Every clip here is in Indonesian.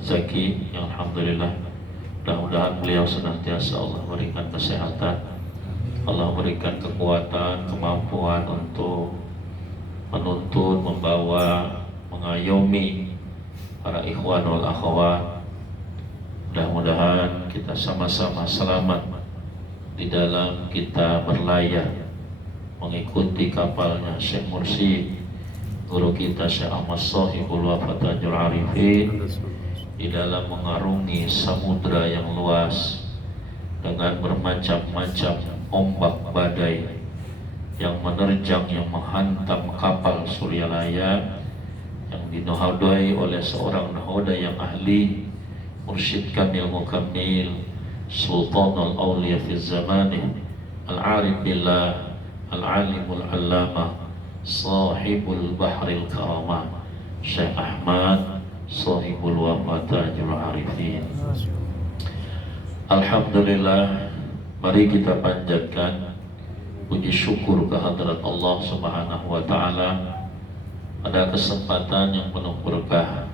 Zaki yang alhamdulillah, mudah-mudahan beliau senantiasa Allah berikan kesehatan, Allah berikan kekuatan, kemampuan untuk menuntun, membawa, mengayomi para ikhwan wal akhwat. Mudah-mudahan kita sama-sama selamat di dalam kita berlayar mengikuti kapalnya Syekh Mursyid, guru kita Syekh Ahmad Shahibul Wafat Tajul Arifin, di dalam mengarungi samudra yang luas dengan bermacam-macam ombak badai yang menerjang, yang menghantam kapal Suryalaya yang dinahodai oleh seorang nahoda yang ahli, Mursyid Kamil Mukammil, Sultanul Awliya fi zamanih, Al-Arif Billah, Al-Alimul Allamah, Sahibul Bahril Karamah, Syekh Ahmad Sahibul Wafat Tajul Arifin. Alhamdulillah, mari kita panjatkan puji syukur kehadrat Allah Subhanahu wa Ta'ala pada kesempatan yang penuh berkah.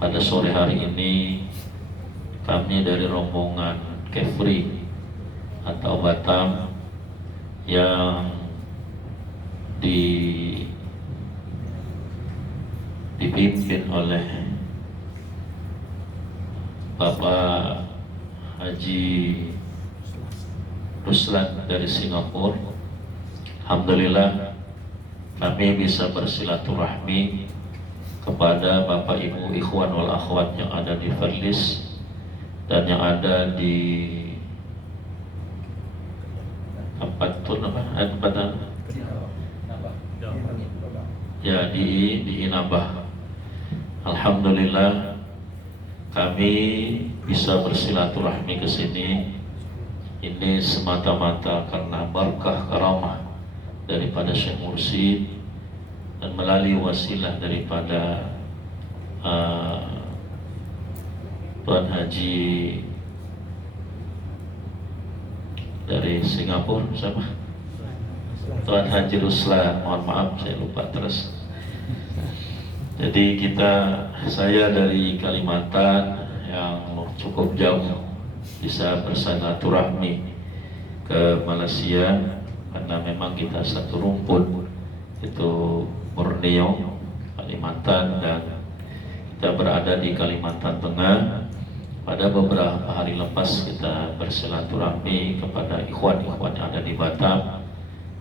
Pada sore hari ini kami dari rombongan Kefri atau Batam yang dipimpin oleh Bapak Haji Ruslan dari Singapura. Alhamdulillah kami bisa bersilaturahmi kepada Bapak Ibu ikhwan wal akhwat yang ada di Perlis dan yang ada di tempat ya di Inabah. Alhamdulillah kami bisa bersilaturahmi ke sini ini semata-mata karena berkah karamah daripada Syekh Mursyid dan melalui wasilah daripada Tuan Haji dari Singapura, siapa? Tuan Haji Ruslan, mohon maaf saya lupa terus. Jadi saya dari Kalimantan yang cukup jauh bisa bersilaturahmi ke Malaysia karena memang kita satu rumpun, itu Borneo, Kalimantan, dan kita berada di Kalimantan Tengah. Pada beberapa hari lepas kita bersilaturahmi kepada ikhwan-ikhwan yang ada di Batam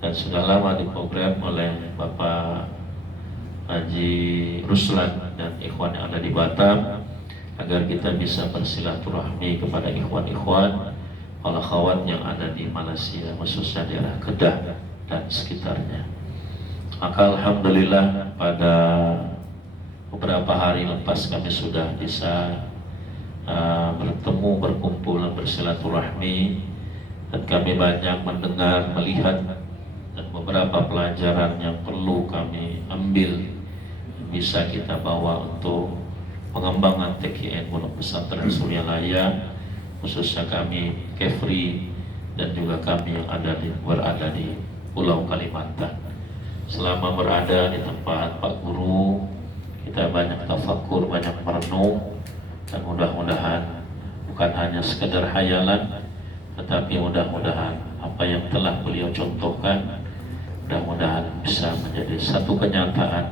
dan sudah lama diprogram oleh Bapak Haji Ruslan dan ikhwan yang ada di Batam agar kita bisa bersilaturahmi kepada ikhwan-ikhwan wal akhwat yang ada di Malaysia, khususnya daerah Kedah dan sekitarnya. Maka alhamdulillah pada beberapa hari lepas kami sudah bisa bertemu, berkumpul, bersilaturahmi, dan kami banyak mendengar, melihat, dan beberapa pelajaran yang perlu kami ambil bisa kita bawa untuk pengembangan TKN Pondok Pesantren Suryalaya, khususnya kami Kefri dan juga kami yang berada di Pulau Kalimantan. Selama berada di tempat Pak Guru, kita banyak tafakur, banyak merenung, dan mudah-mudahan bukan hanya sekedar hayalan, tetapi mudah-mudahan apa yang telah beliau contohkan mudah-mudahan bisa menjadi satu kenyataan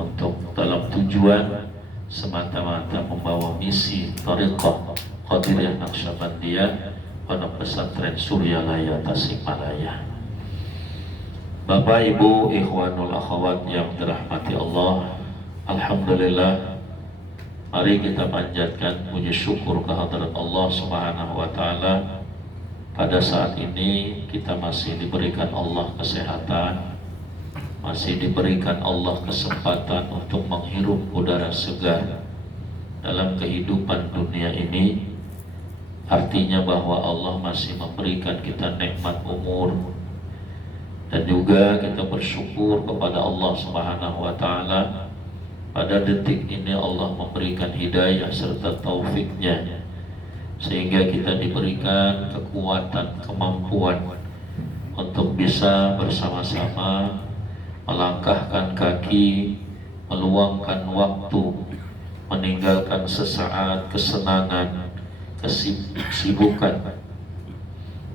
untuk dalam tujuan semata-mata membawa misi Thariqah Qadiriyah Naqsyabandiyah Pondok Pesantren Suryalaya Tasikmalaya. Bapak Ibu ikhwanul akhwat yang dirahmati Allah, alhamdulillah mari kita panjatkan puji syukur kehadirat Allah Subhanahu wa Ta'ala. Pada saat ini kita masih diberikan Allah kesehatan, masih diberikan Allah kesempatan untuk menghirup udara segar dalam kehidupan dunia ini. Artinya bahwa Allah masih memberikan kita nikmat umur, dan juga kita bersyukur kepada Allah Subhanahu wa Ta'ala. Pada detik ini Allah memberikan hidayah serta taufiknya sehingga kita diberikan kekuatan, kemampuan untuk bisa bersama-sama melangkahkan kaki, meluangkan waktu meninggalkan sesaat kesenangan, kesibukan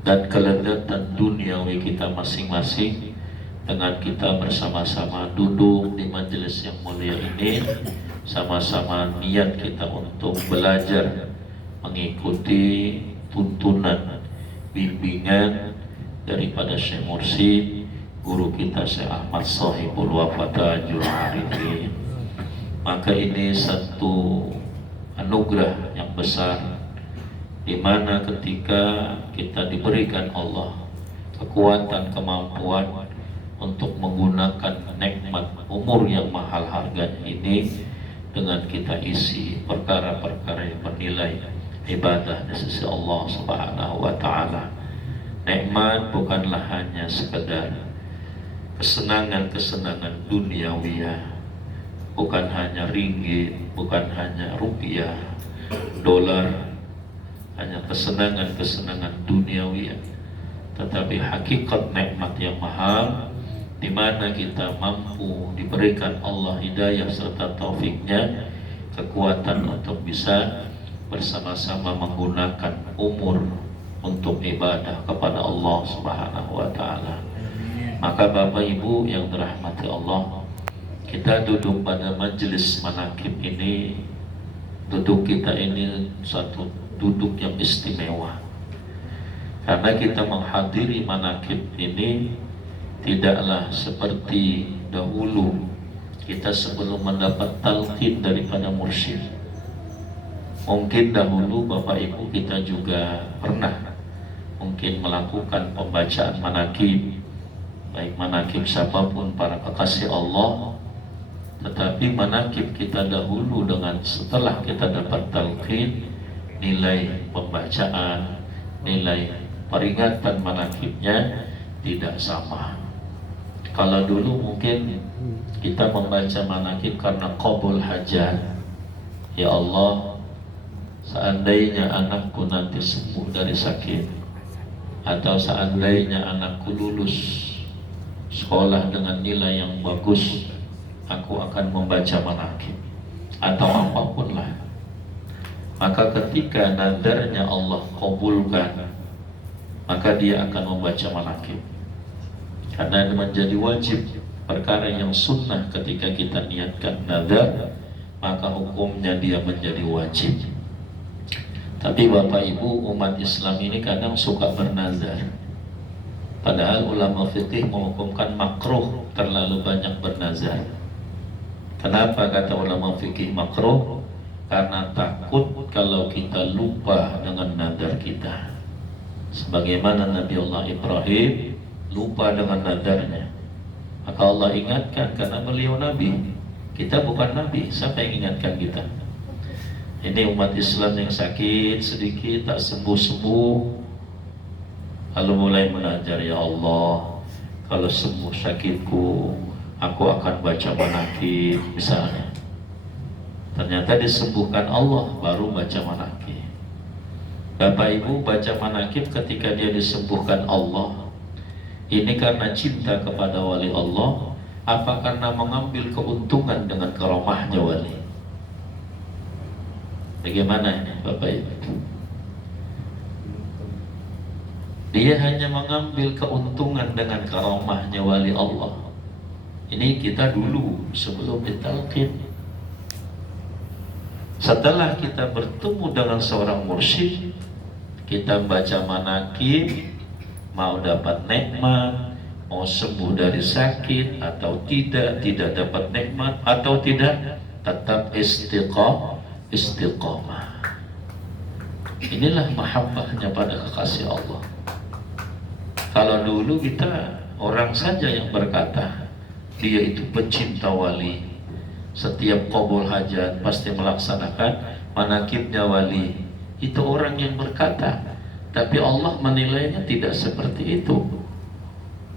dan kelezatan duniawi kita masing-masing dengan kita bersama-sama duduk di majelis yang mulia ini, sama-sama niat kita untuk belajar mengikuti tuntunan bimbingan daripada Syekh Mursyid, guru kita Syekh Ahmad Shahibul Wafa Tajul Arifin. Maka ini satu anugerah yang besar, di mana ketika kita diberikan Allah kekuatan, kemampuan untuk menggunakan nikmat umur yang mahal harganya ini dengan kita isi perkara-perkara yang bernilai ibadah di sisi Allah Subhanahu wa taala. Nikmat bukanlah hanya sekedar kesenangan-kesenangan duniawiya, bukan hanya ringgit, bukan hanya rupiah, dolar, hanya kesenangan-kesenangan duniawiya, tetapi hakikat nikmat yang mahal, di mana kita mampu diberikan Allah hidayah serta taufiknya, kekuatan untuk bisa bersama-sama menggunakan umur untuk ibadah kepada Allah Subhanahu wa taala. Maka Bapak Ibu yang dirahmati Allah, kita duduk pada majelis manakib ini, duduk kita ini satu duduk yang istimewa, karena kita menghadiri manakib ini tidaklah seperti dahulu kita sebelum mendapat talqin daripada mursyid. Mungkin dahulu Bapak Ibu kita juga pernah mungkin melakukan pembacaan manakib, baik manakib siapapun para kekasih Allah, tetapi manakib kita dahulu dengan setelah kita dapat talqin, nilai pembacaan, nilai peringatan manakibnya tidak sama. Kalau dulu mungkin kita membaca manakib karena qabul hajat, ya Allah, seandainya anakku nanti sembuh dari sakit, atau seandainya anakku lulus sekolah dengan nilai yang bagus, aku akan membaca manakib, atau apapun lah. Maka ketika nadarnya Allah kabulkan, maka dia akan membaca manakib, karena menjadi wajib, perkara yang sunnah. Ketika kita niatkan nadar, maka hukumnya dia menjadi wajib. Tapi Bapak Ibu, umat Islam ini kadang suka bernazar, padahal ulama fikih menghukumkan makruh terlalu banyak bernazar. Kenapa kata ulama fikih makruh? Karena takut kalau kita lupa dengan nadar kita, sebagaimana Nabi Allah Ibrahim lupa dengan nadarnya, maka Allah ingatkan karena beliau Nabi, kita bukan Nabi. Siapa yang ingatkan kita? Ini umat Islam yang sakit sedikit tak sembuh-sembuh, lalu mulai mengajar, ya Allah, kalau sembuh sakitku, aku akan baca manakib misalnya. Ternyata disembuhkan Allah, baru baca manakib. Bapak Ibu, baca manakib ketika dia disembuhkan Allah, ini karena cinta kepada wali Allah, apa karena mengambil keuntungan dengan karomahnya wali? Bagaimana ini Bapak Ibu? Dia hanya mengambil keuntungan dengan karomahnya wali Allah. Ini kita dulu sebelum ditalqin. Setelah kita bertemu dengan seorang mursyid, kita baca manakib, mau dapat nikmat, mau sembuh dari sakit atau tidak dapat nikmat atau tidak, tetap istiqamah. Inilah mahabbahnya pada kekasih Allah. Kalau dulu kita orang saja yang berkata dia itu pencinta wali, setiap qabul hajat pasti melaksanakan manakibnya wali, itu orang yang berkata. Tapi Allah menilainya tidak seperti itu.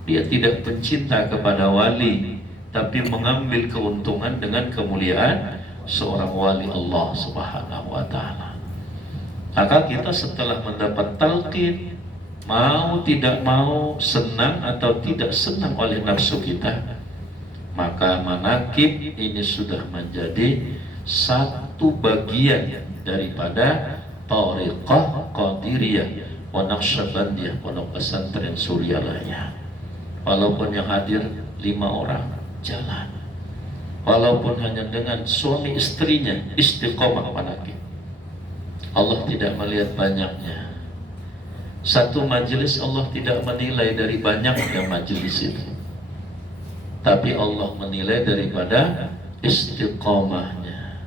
Dia tidak pencinta kepada wali, tapi mengambil keuntungan dengan kemuliaan seorang wali Allah Subhanahu wa ta'ala. Maka kita setelah mendapat talqin, mau tidak mau, senang atau tidak senang oleh nafsu kita, maka manakib ini sudah menjadi satu bagian daripada Thariqah Qadiriyah wa Naqsyabandiyah, pondok pesantren Suryalaya. Walaupun yang hadir 5 orang jalan, walaupun hanya dengan suami istrinya istiqomah manakib, Allah tidak melihat banyaknya. Satu majelis Allah tidak menilai dari banyaknya majelis itu, tapi Allah menilai daripada istiqomahnya.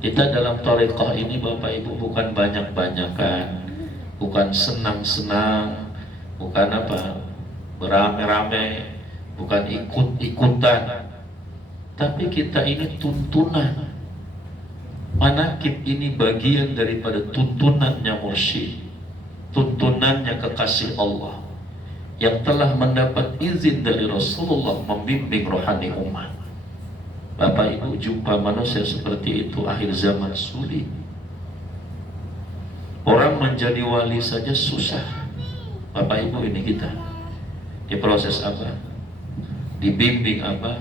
Kita dalam thariqah ini Bapak Ibu bukan banyak-banyakan, bukan senang-senang, bukan apa berame-rame, bukan ikut-ikutan, tapi kita ini tuntunan. Manakib ini bagian daripada tuntunannya mursyid, tuntunannya kekasih Allah yang telah mendapat izin dari Rasulullah membimbing rohani umat. Bapak Ibu, jumpa manusia seperti itu akhir zaman sulit. Orang menjadi wali saja susah. Bapak Ibu, ini kita diproses apa? Dibimbing apa?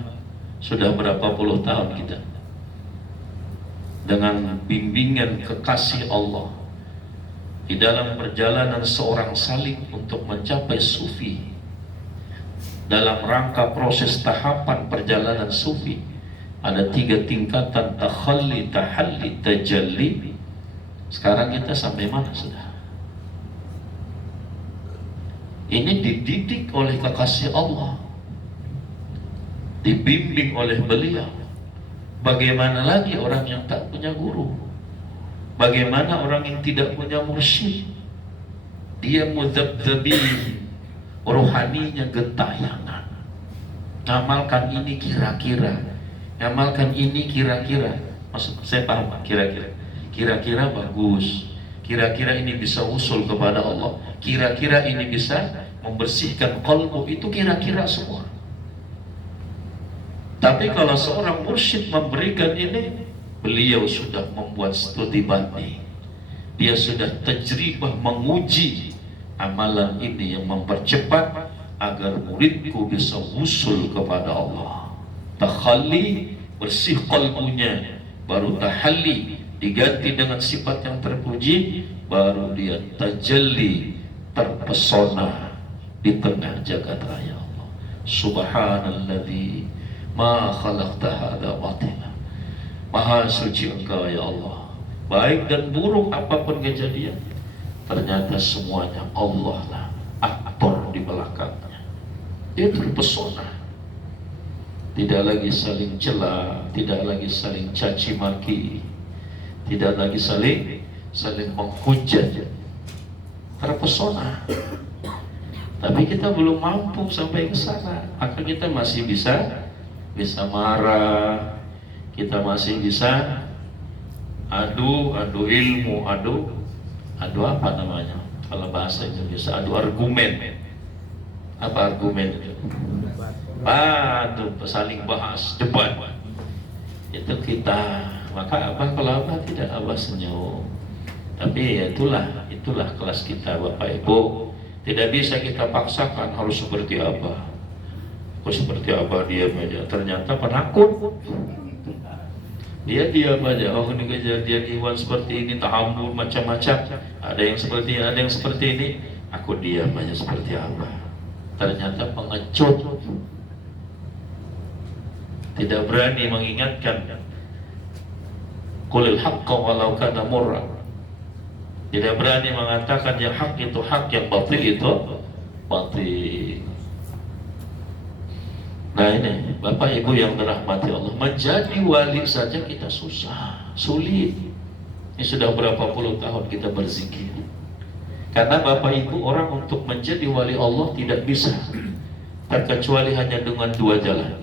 Sudah berapa puluh tahun kita dengan bimbingan kekasih Allah di dalam perjalanan seorang salik untuk mencapai sufi. Dalam rangka proses tahapan perjalanan sufi ada 3 tingkatan: takhalli, tahalli, tajalli. Sekarang kita sampai mana sudah? Ini dididik oleh kekasih Allah, dibimbing oleh beliau. Bagaimana lagi orang yang tak punya guru? Bagaimana orang yang tidak punya mursyid? Dia mudzabdzabin, rohaninya gentayangan. Ngamalkan ini kira-kira, ngamalkan ini kira-kira. Maksud saya paham Pak, kira-kira. Kira-kira bagus, kira-kira ini bisa usul kepada Allah, kira-kira ini bisa membersihkan qalbu, itu kira-kira semua. Tapi kalau seorang mursyid memberikan ini, beliau sudah membuat studi banding, dia sudah tajribah menguji amalan ini yang mempercepat agar muridku bisa usul kepada Allah. Takhalli, bersih qalbunya, baru tahalli, diganti dengan sifat yang terpuji, baru dia tajalli, terpesona di tengah jagat raya Allah. Subhanalladzi ma khalaqta hadza batila. Maha suci Engkau ya Allah, baik dan buruk apapun kejadian, ternyata semuanya Allah lah aktor di belakangnya. Dia terpesona, tidak lagi saling cela, tidak lagi saling caci maki, tidak lagi saling menghujat. Terpesona. Tapi kita belum mampu sampai ke sana, maka kita masih bisa marah, kita masih bisa adu ilmu, adu apa namanya kalau bahasa Indonesia, adu argumen. Apa argumen itu? Saling bahas, debat. Itu kita. Maka apa kalau apa tidak Abah senyum. Tapi ya itulah kelas kita Bapak Ibu. Tidak bisa kita paksakan harus seperti apa. Kok seperti apa, diam aja. Ternyata penakut. Dia diam aja. Oh, ini kejadian Iwan seperti ini, tahammul macam-macam. Ada yang seperti ini. Aku diam aja seperti apa. Ternyata pengecut. Tidak berani mengingatkan. Qulil haqqa walau kana murra. Tidak berani mengatakan yang hak itu hak, yang batil itu batil. Nah ini Bapak Ibu yang dirahmati Allah, menjadi wali saja kita susah, sulit. Ini sudah berapa puluh tahun kita berzikir. Karena Bapak Ibu, orang untuk menjadi wali Allah tidak bisa terkecuali hanya dengan 2 jalan.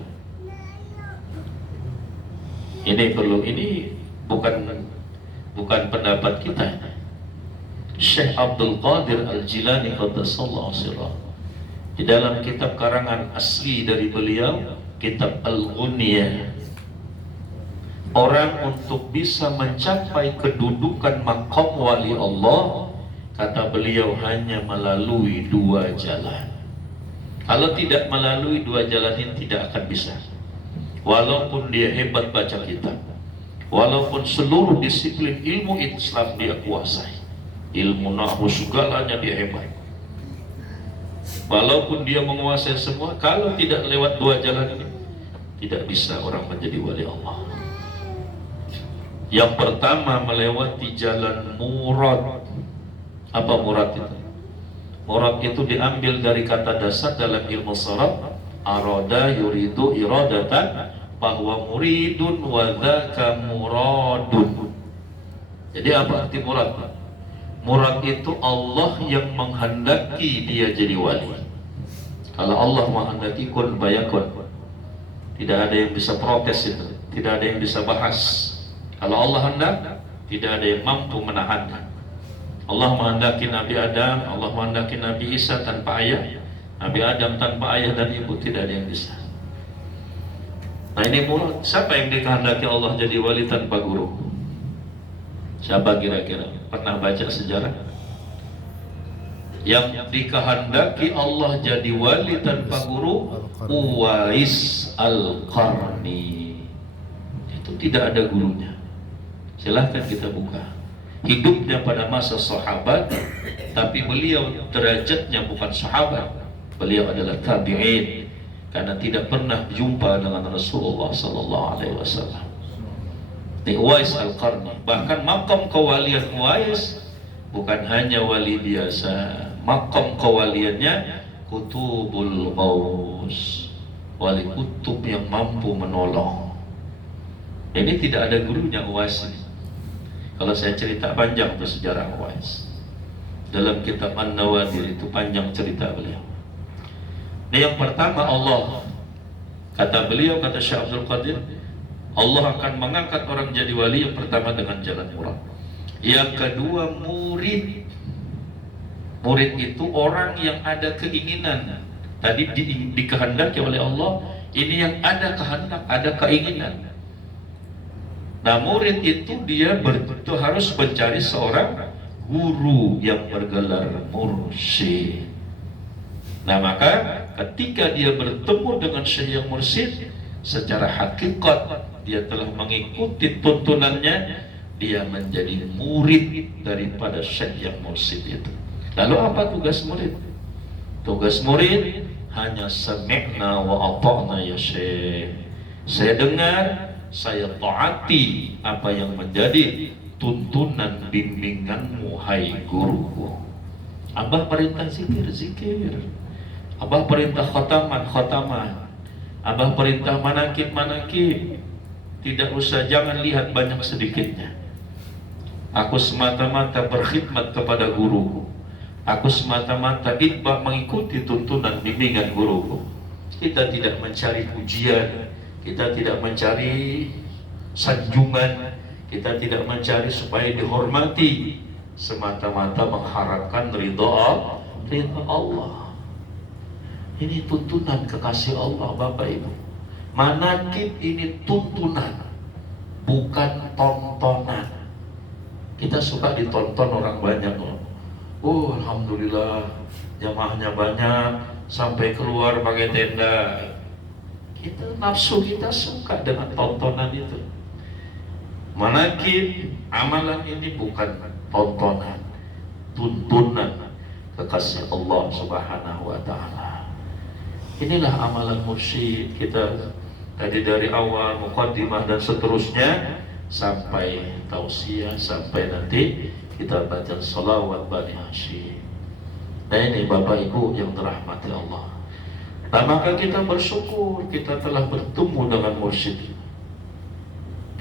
Ini bukan pendapat kita. Syekh Abdul Qadir Al-Jilani qaddasallahu sirrah, di dalam kitab karangan asli dari beliau, kitab Al-Ghunyah, orang untuk bisa mencapai kedudukan maqam wali Allah, kata beliau, hanya melalui 2 jalan. Kalau tidak melalui 2 jalan ini tidak akan bisa. Walaupun dia hebat baca kitab, Walaupun seluruh disiplin ilmu Islam dia kuasai, ilmu nahwu segalanya dia hebat, walaupun dia menguasai semua, kalau tidak lewat dua jalan ini, tidak bisa orang menjadi wali Allah. Yang pertama, melewati jalan murad. Apa murad itu? Murad itu diambil dari kata dasar dalam ilmu sharaf, arada yuridu iradatan, bahwa muridun wa dzaka muradun. Jadi apa arti murad? Murad itu Allah yang menghendaki dia jadi wali. Kalau Allah menghendaki, kun fayakun. Tidak ada yang bisa protes itu, tidak ada yang bisa bahas. Kalau Allah hendak, tidak ada yang mampu menahannya. Allah menghendaki Nabi Adam, Allah menghendaki Nabi Isa tanpa ayah, Nabi Adam tanpa ayah dan ibu, tidak ada yang bisa. Nah ini murad. Siapa yang dikehendaki Allah jadi wali tanpa guru? Siapa kira-kira? Pernah baca sejarah? Yang dikehendaki Allah jadi wali tanpa guru, Uwais Al-Qarni. Itu tidak ada gurunya. Silahkan kita buka. Hidupnya pada masa sahabat, tapi beliau derajatnya bukan sahabat. Beliau adalah tabi'in, karena tidak pernah jumpa dengan Rasulullah sallallahu alaihi wasallam. Di Uwais Al-Qarni, bahkan makam kewalian Uwais bukan hanya wali biasa, makam kewaliannya Kutubul Ghaus, wali kutub yang mampu menolong. Ini tidak ada gurunya Uwais ini. Kalau saya cerita panjang itu sejarah Uwais. Dalam kitab An-Nawadir itu panjang cerita beliau. Ini yang pertama, Allah, kata beliau, kata Syekh Abdul Qadir, Allah akan mengangkat orang jadi wali yang pertama dengan jalan murad. Yang kedua, murid. Murid itu orang yang ada keinginan. Tadi dikehendaki oleh Allah, ini yang ada kehendak, ada keinginan. Nah murid itu dia harus mencari seorang guru yang bergelar mursyid. Nah maka ketika dia bertemu dengan Syekh yang mursyid, secara hakikat dia telah mengikuti tuntunannya, dia menjadi murid daripada Syekh yang mursyid itu. Lalu apa tugas murid? Tugas murid hanya sami'na wa ata'na ya Syekh. Saya dengar, saya taati apa yang menjadi tuntunan bimbinganmu, hai guruku. Abah perintah zikir, zikir. Abah perintah khataman, khataman. Abah perintah manakib, manakib. Tidak usah, jangan lihat banyak sedikitnya. Aku semata-mata berkhidmat kepada guruku. Aku semata-mata itbah mengikuti tuntunan bimbingan guruku. Kita tidak mencari pujian, kita tidak mencari sanjungan, kita tidak mencari supaya dihormati, semata-mata mengharapkan ridha Allah. Ini tuntunan kekasih Allah, Bapak Ibu. Manakib ini tuntunan, bukan tontonan. Kita suka ditonton orang banyak loh. Oh alhamdulillah, jamaahnya banyak, sampai keluar pakai tenda. Kita nafsu, kita suka dengan tontonan itu. Manakib, amalan ini bukan tontonan, tuntunan kekasih Allah Subhanahu wa ta'ala. Inilah amalan mursyid kita tadi dari awal muqaddimah dan seterusnya sampai tausiah, sampai nanti kita baca salawat Bani Hashim. Nah ini Bapak Ibu yang dirahmati Allah. Nah maka kita bersyukur kita telah bertemu dengan mursyid.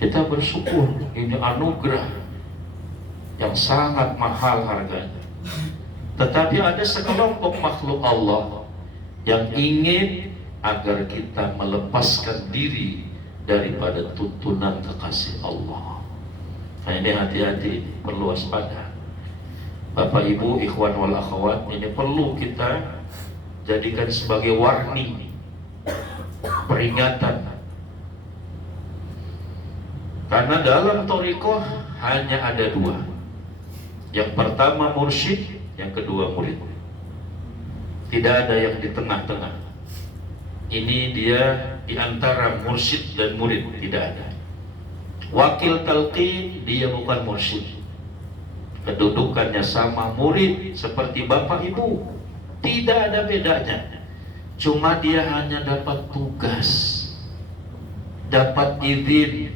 Kita bersyukur, ini anugerah yang sangat mahal harganya. Tetapi ada sekelompok makhluk Allah yang ingin agar kita melepaskan diri daripada tuntunan kekasih Allah. Nah ini hati-hati, perlu waspada. Bapak Ibu, ikhwan wal akhwat, ini perlu kita jadikan sebagai warning, peringatan. Karena dalam thariqah hanya ada dua. Yang pertama mursyid, yang kedua murid. Tidak ada yang di tengah-tengah. Ini dia di antara mursyid dan murid, tidak ada. Wakil talqin dia bukan mursyid, kedudukannya sama murid seperti bapak ibu, tidak ada bedanya. Cuma dia hanya dapat tugas, dapat izin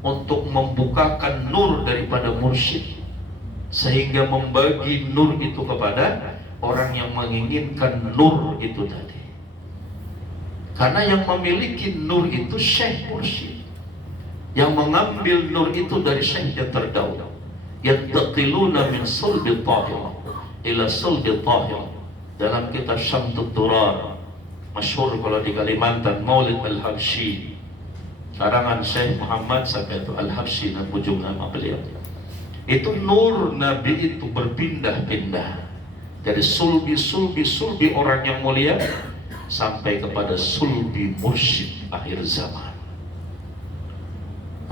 untuk membukakan nur daripada mursyid, sehingga membagi nur itu kepada orang yang menginginkan nur itu tadi. Karena yang memiliki nur itu syekh mursyid, yang mengambil nur itu dari syekh yang terdahulu. Yattaqiluna min sulbi tahir ila sulbi tahir. Dalam kitab Syamtud Durar, masyhur kalau di Kalimantan, Maulid Al-Habsyi, karangan Syekh Muhammad sampai itu Al-Habsyi, ujung nama beliau. Itu nur Nabi itu berpindah-pindah dari sulbi orang yang mulia sampai kepada sulbi mursyid akhir zaman.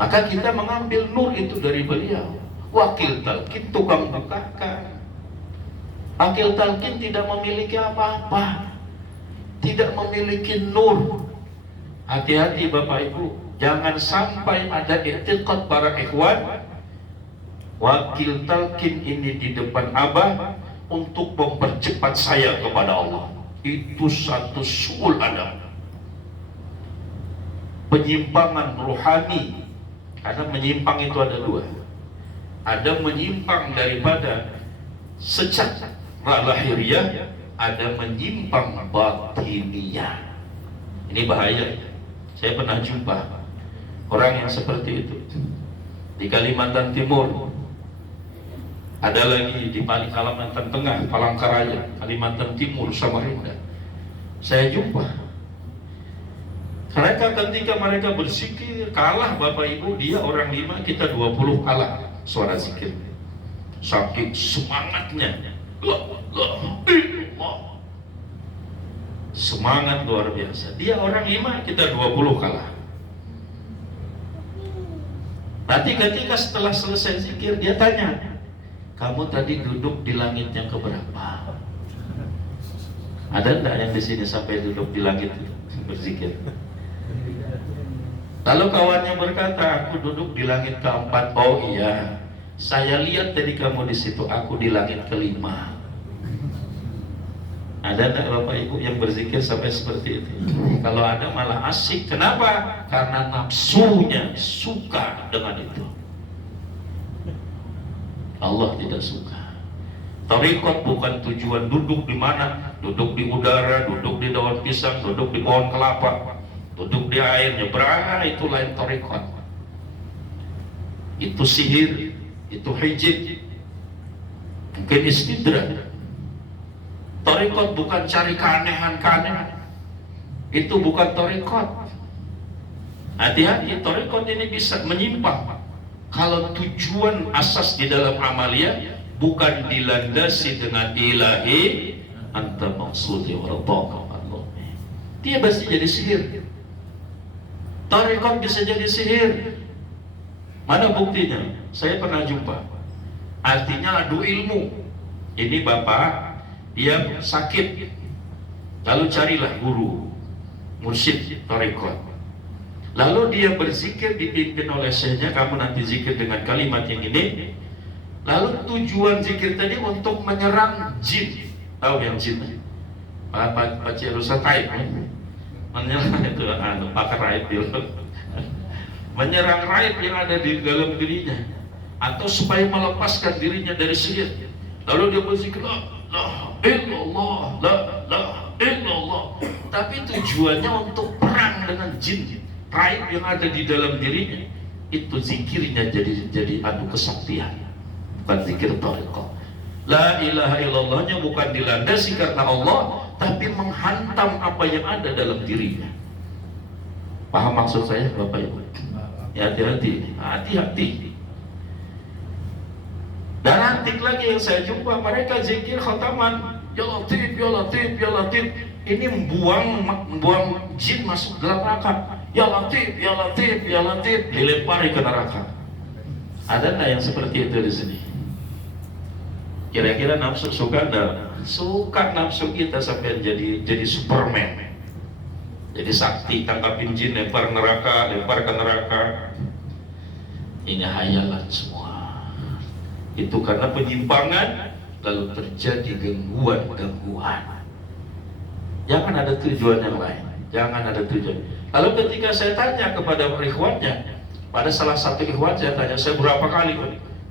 Maka kita mengambil nur itu dari beliau. Wakil talqin tukang bukakan. Wakil talqin tidak memiliki apa-apa, tidak memiliki nur. Hati-hati Bapak Ibu, jangan sampai ada i'tiqad para ikhwan wakil talqin ini di depan Abah untuk mempercepat saya kepada Allah. Itu satu suul adab, penyimpangan rohani. Karena menyimpang itu ada dua, ada menyimpang daripada secara lahiriah, ada menyimpang batiniah. Ini bahaya. Saya pernah jumpa orang yang seperti itu di Kalimantan Timur. Ada lagi di Kalimantan Tengah, Palangkaraya, Kalimantan Timur, Samarinda. Saya jumpa mereka ketika mereka berzikir kalah Bapak Ibu, dia orang 5, kita 20 kalah suara zikir. Saking semangatnya, semangat luar biasa. Dia orang 5, kita 20 kalah. Nanti ketika setelah selesai zikir, dia tanya, kamu tadi duduk di langit yang keberapa? Ada enggak yang di sini sampai duduk di langit berzikir? Lalu kawannya berkata, aku duduk di langit keempat. Oh iya, saya lihat tadi kamu di situ, aku di langit kelima. Ada enggak Bapak Ibu yang berzikir sampai seperti itu? Kalau ada malah asik. Kenapa? Karena nafsunya suka dengan itu. Allah tidak suka. Tarekat bukan tujuan duduk di mana, duduk di udara, duduk di daun pisang, duduk di pohon kelapa, duduk di air, nyebrang, itu lain tarekat. Itu sihir, itu hijab, mungkin istidraj. Tarekat bukan cari keanehan-keanehan, itu bukan tarekat. Hati-hati, tarekat ini bisa menyimpang kalau tujuan asas di dalam amalia bukan dilandasi dengan ilahi anta maksudi waradaka Allah. Dia pasti jadi sihir. Tarekat bisa jadi sihir. Mana buktinya? Saya pernah jumpa. Artinya adu ilmu. Ini bapak, dia sakit, lalu carilah guru mursyid tarekat. Lalu dia berzikir dipimpin oleh syekhnya, kamu nanti zikir dengan kalimat yang ini. Lalu tujuan zikir tadi untuk menyerang jin. Tahu yang jin? Pak Cirusa Taib. Menyerang itu pakar raib dulu. Menyerang raib yang ada di dalam dirinya, atau supaya melepaskan dirinya dari sihir. Lalu dia berzikir, la illallah, la illallah. Tapi tujuannya untuk perang dengan jin raib yang ada di dalam dirinya. Itu zikirnya jadi adu kesaktian, bukan zikir tarekat. La ilaha illallahnya bukan dilandasi karena Allah, tapi menghantam apa yang ada dalam dirinya. Paham maksud saya Bapak Ibu? Ya, hati-hati, hati-hati. Dan nanti lagi yang saya jumpa, mereka zikir khataman, ya latif, ya latif, ya latif. Ini membuang jin masuk dalam neraka. Ya latif, ya latif, ya latif, dilempari ke neraka. Ada nggak yang seperti itu di sini? Kira-kira nafsu suka enggak? Suka nafsu kita sampai jadi Superman, jadi sakti, tangkapin jin, lempar neraka, lempar ke neraka. Ini hayalan semua. Itu karena penyimpangan lalu terjadi gangguan. Jangan ada tujuan yang lain. Jangan ada tujuan. Lalu ketika saya tanya kepada ikhwannya, pada salah satu ikhwan saya tanya, saya berapa kali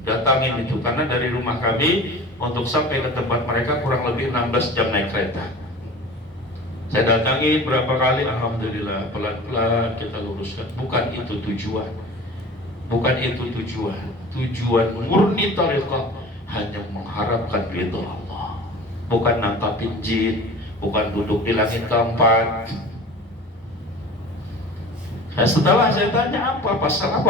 datangin itu, karena dari rumah kami untuk sampai ke tempat mereka kurang lebih 16 jam naik kereta. Saya datangin berapa kali, alhamdulillah pelan-pelan kita luruskan. Bukan itu tujuan. Bukan itu tujuan. Tujuan murni thariqah hanya mengharapkan ridha Allah. Bukan nangkapin jin, bukan duduk di langit keempat. Nah, setelah saya tanya apa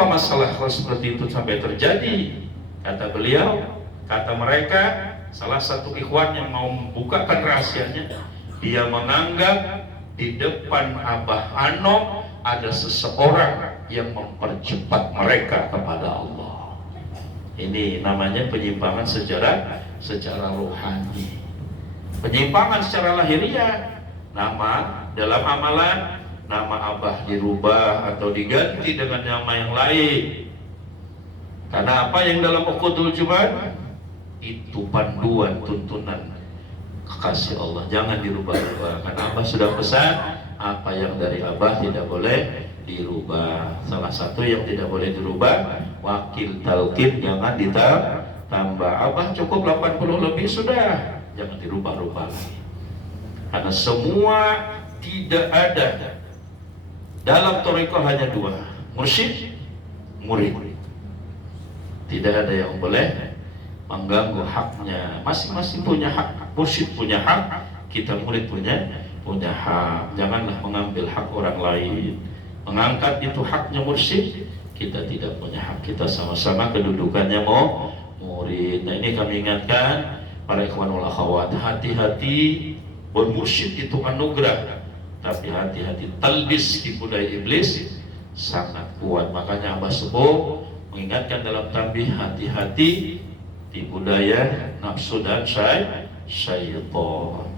masalah kalau seperti itu sampai terjadi, kata beliau, kata mereka, salah satu ikhwan yang mau membukakan rahasianya, dia menganggap di depan Abah Anom ada seseorang yang mempercepat mereka kepada Allah. Ini namanya penyimpangan secara rohani. Penyimpangan secara lahiriah, nama dalam amalan, nama Abah dirubah atau diganti dengan nama yang lain. Karena apa yang dalam Uqudul Jumat itu panduan tuntunan kekasih Allah, jangan dirubah-rubah. Karena Abah sudah pesan, apa yang dari Abah tidak boleh dirubah. Salah satu yang tidak boleh dirubah, wakil talqin jangan ditambah. Abah cukup 80 lebih sudah, jangan dirubah-rubah lagi. Karena semua tidak ada dalam thariqah, hanya dua, mursyid, murid. Tidak ada yang boleh mengganggu haknya. Masing-masing punya hak. Mursyid punya hak, kita murid punya hak. Janganlah mengambil hak orang lain. Mengangkat itu haknya mursyid, kita tidak punya hak. Kita sama-sama kedudukannya mau murid. Nah, ini kami ingatkan para ikhwan wal akhwat, hati-hati. Bermursyid itu anugerah, tapi hati-hati talbis di budaya iblis sangat kuat. Makanya Abah Sepuh mengingatkan dalam tanbih, hati-hati di budaya nafsu dan syaitan.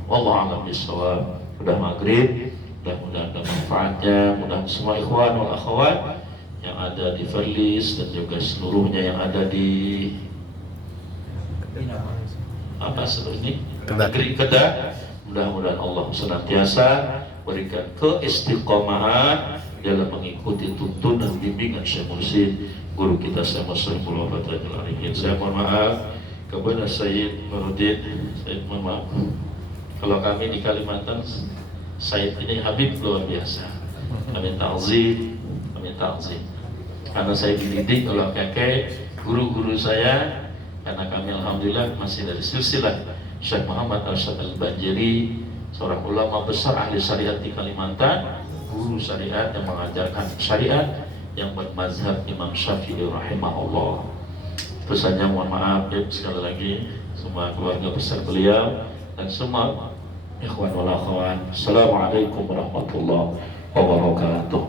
Wallahu a'lam bishawab. Udah maghrib, mudah-mudahan ada manfaatnya. Mudah semua ikhwan wal akhwat yang ada di Verlis dan juga seluruhnya yang ada di negeri Kedah, mudah-mudahan Allah senantiasa berikan keistiqomahan dalam mengikuti tuntunan bimbingan Syekh Mursyid, guru kita Syekh Mursyid Pulau Batrajul Arifin. Saya mohon maaf kepada Sayyid Marudin. Saya mohon maaf kalau kami di Kalimantan, Sayyid ini Habib luar biasa. Kami ta'zim, karena saya dididik oleh kakek guru-guru saya. Karena kami alhamdulillah masih dari silsilah Syekh Muhammad Arsyad Al-Banjiri, seorang ulama besar ahli syariat di Kalimantan, guru syariat yang mengajarkan syariat yang bermazhab Imam Syafi'i rahimahullah. Itu saja, mohon maaf sekali lagi semua keluarga besar beliau dan semua ikhwan wal akhwat. Assalamualaikum warahmatullahi wabarakatuh.